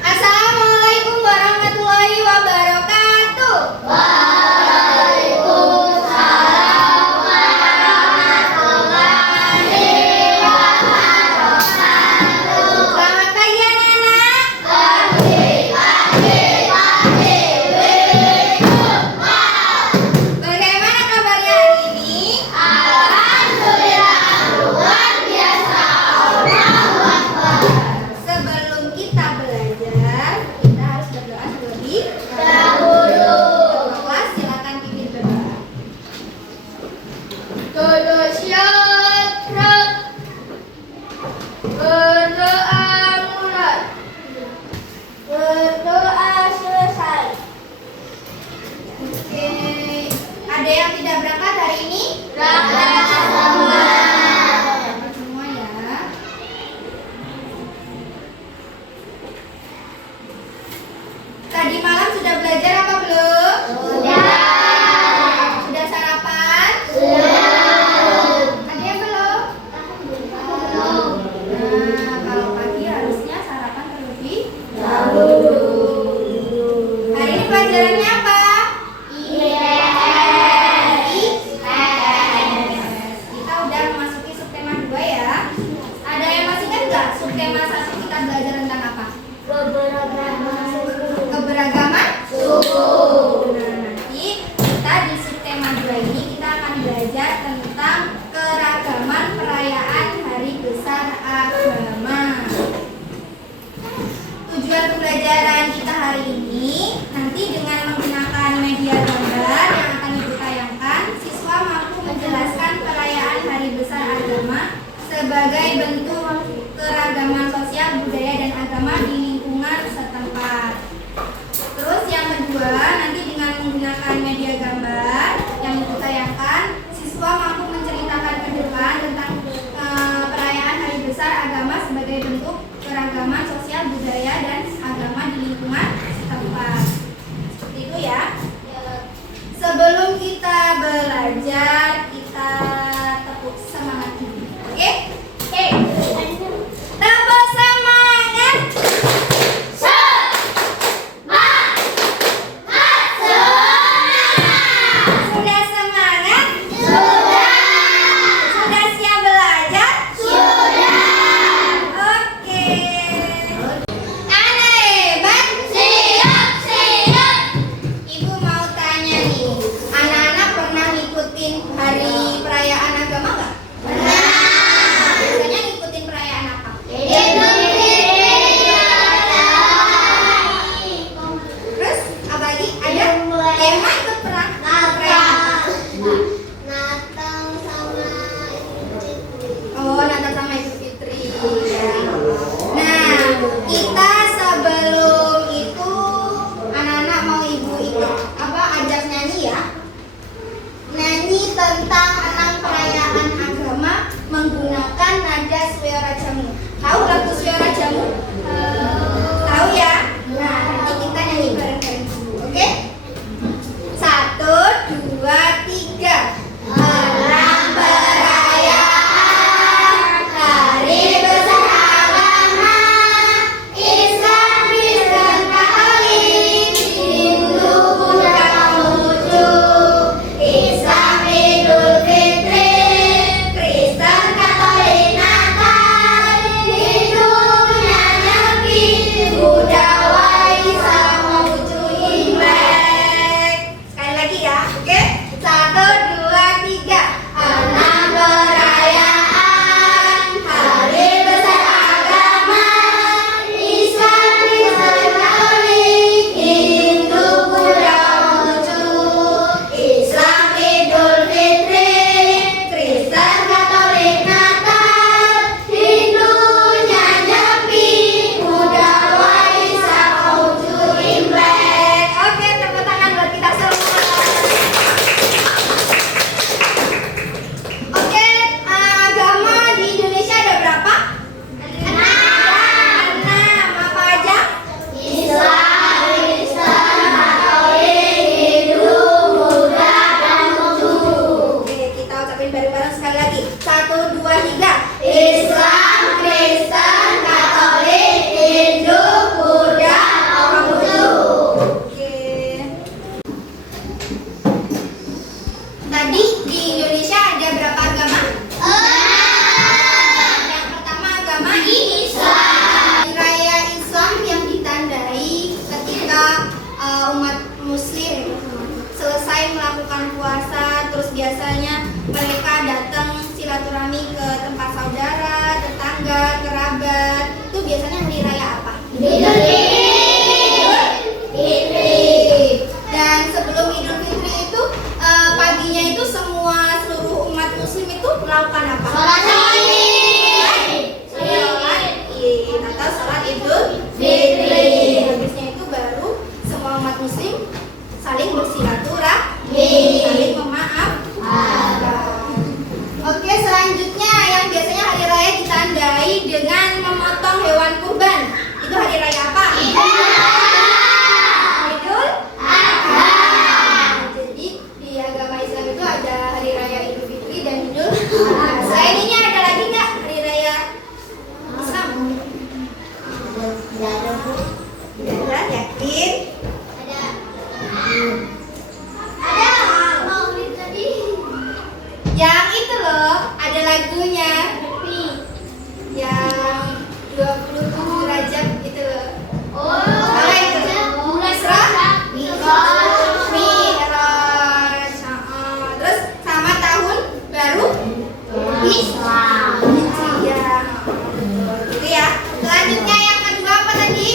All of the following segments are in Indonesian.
Assalamualaikum warahmatullahi wabarakatuh. Waalaikumsalam warahmatullahi wabarakatuh. Selamat pagi anak-anak. Pagi, pagi, pagi. saling bersilaturahmi, saling memaafkan. Oke, selanjutnya yang biasanya hari raya ditandai dengan memotong hewan kurban. Itu hari raya apa? Idul Adha. Jadi di agama Islam itu ada hari raya Idul Fitri dan Idul Adha. Selain ini ada lagi nggak hari raya Islam? Ada, yakin? Ada. Maulid tadi. Yang itu loh, ada lagunya. Yang 27 Rajab itu loh. Apa itu? Mi'raj. Terus sama tahun baru Islam. Iya. Gitu ya. Selanjutnya yang kedua apa tadi?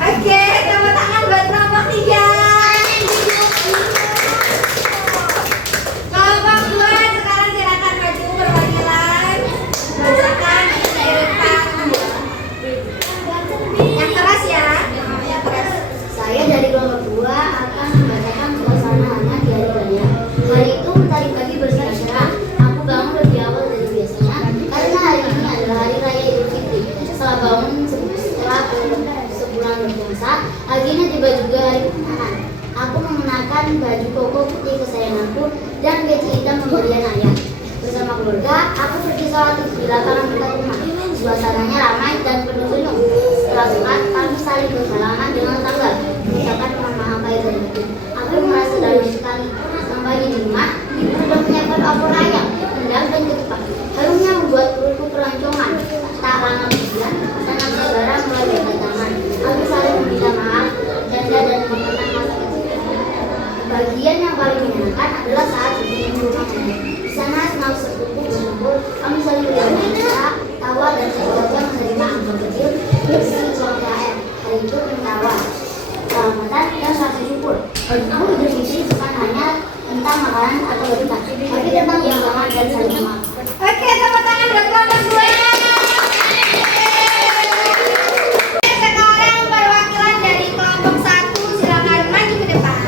Oke, tepuk tangan buat kelompok 3. Kelompok 2 sekarang silakan maju perwakilan. Bacakan depan. Yang keras ya, yang keras. Saya dari kelompok 2 akan membacakan suasana hangat di hari raya. Hari itu tadi pagi berserak-serak. Aku bangun lebih awal dari biasanya karena hari ini adalah hari raya Idul Fitri. Setelah bangun setelah sebulan berpuasa, akhirnya tiba juga hari kemenangan. Aku mengenakan baju koko putih kesayanganku dan peci hitam pemberian ayah. Bersama keluarga, aku pergi sholat di lapangan dekat rumah. Suasananya ramai dan penuh senyum. Setelah sholat, kami saling bersalaman dengan tanggal, mengucapkan mohon maaf lahir dan batin. Aku merasa dalam sekali. Sampai di rumah, ibu sudah menyiapkan opor ayam, rendang dan ketupat. Harumnya membuat perutku keroncongan. Tak lama kemudian, sanak saudara mulai berdatangan. Aku saling meminta maaf, janda dan mengenang masa kecil. Bagian yang paling menyenangkan adalah saat bertemu rumah nenek. Di sana senang sepupu berkumpul, kami saling berbicara, tawa dan seketika menerima amplop kecil berisi uang THR. Hari itu tawa, selamatan dan rasa syukur. Aku Idul Fitri bukan hanya tentang makanan atau berita, tapi tentang kebersamaan dan saling maaf. Oke, tepuk tangan buat kelompok 2. Sekarang perwakilan dari kelompok 1 silakan maju ke depan.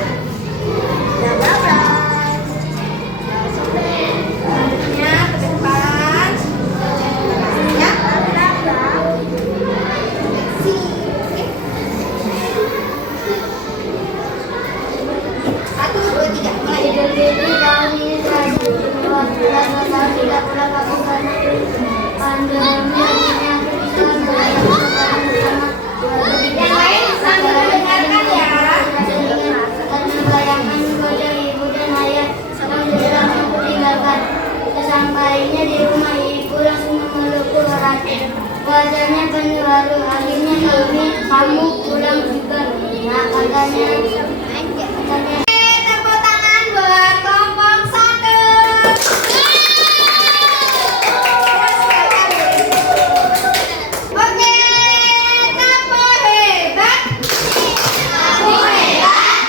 Selanjutnya ke depan. Ya. Sini. Satu, dua, tiga. Mulai. Idul Fitri tahun ini tradisi istimewa bulan Natal tidak pernah pakai karena pandemi akhirnya aku bisa merayakan lebaran bersama keluarga di Yang lain sambil mendengarkan ya. dan membayangkan kepada ibu dan ayah yang sudah aku tinggalkan. Kesampainya di rumah, ibu langsung memelukku erat. Wajahnya penuh haru. Akhirnya kamu pulang juga. Nah, katanya Tepuk tangan buat kelompok 1. Oke, kamu hebat. Kamu hebat.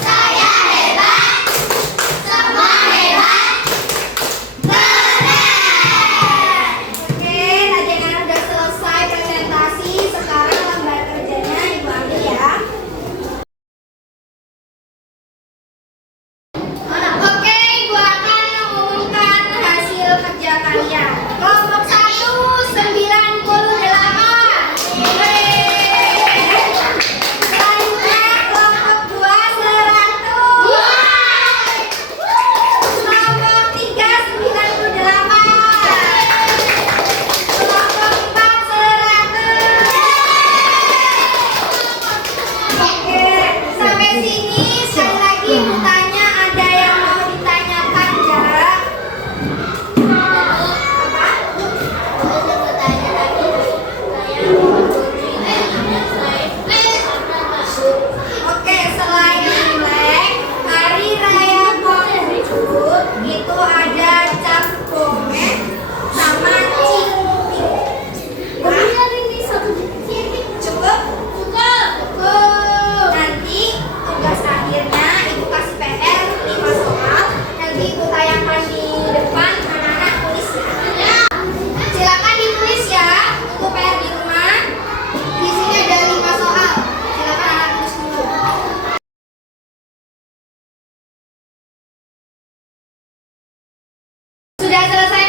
Saya hebat. Semua hebat. Keren. Oke, tadi kan udah selesai presentasi. Sekarang lembar kerjanya Ibu ambil ya. Oke, Ibu akan mengumumkan hasil kerja kalian. Kelompok 1 98. Selanjutnya kelompok 2 100. Kelompok 3 98. Kelompok 4 100. Oke, sampai sini sekali lagi Ibu tanya, ada yang mau ditanyakan enggak? Apa? Oke, selain Imlek, Hari Raya Konghucu itu ada Cap Gomeh sama Cipik. Cukup? Cukup. Nanti tugas akhirnya Ibu kasih PR 5 soal. Nanti Ibu tayangkan di depan, anak-anak tulis ya. Silakan ditulis ya untuk PR di rumah. Di sini ada 5 soal. Silakan anak tulis dulu. Sudah selesai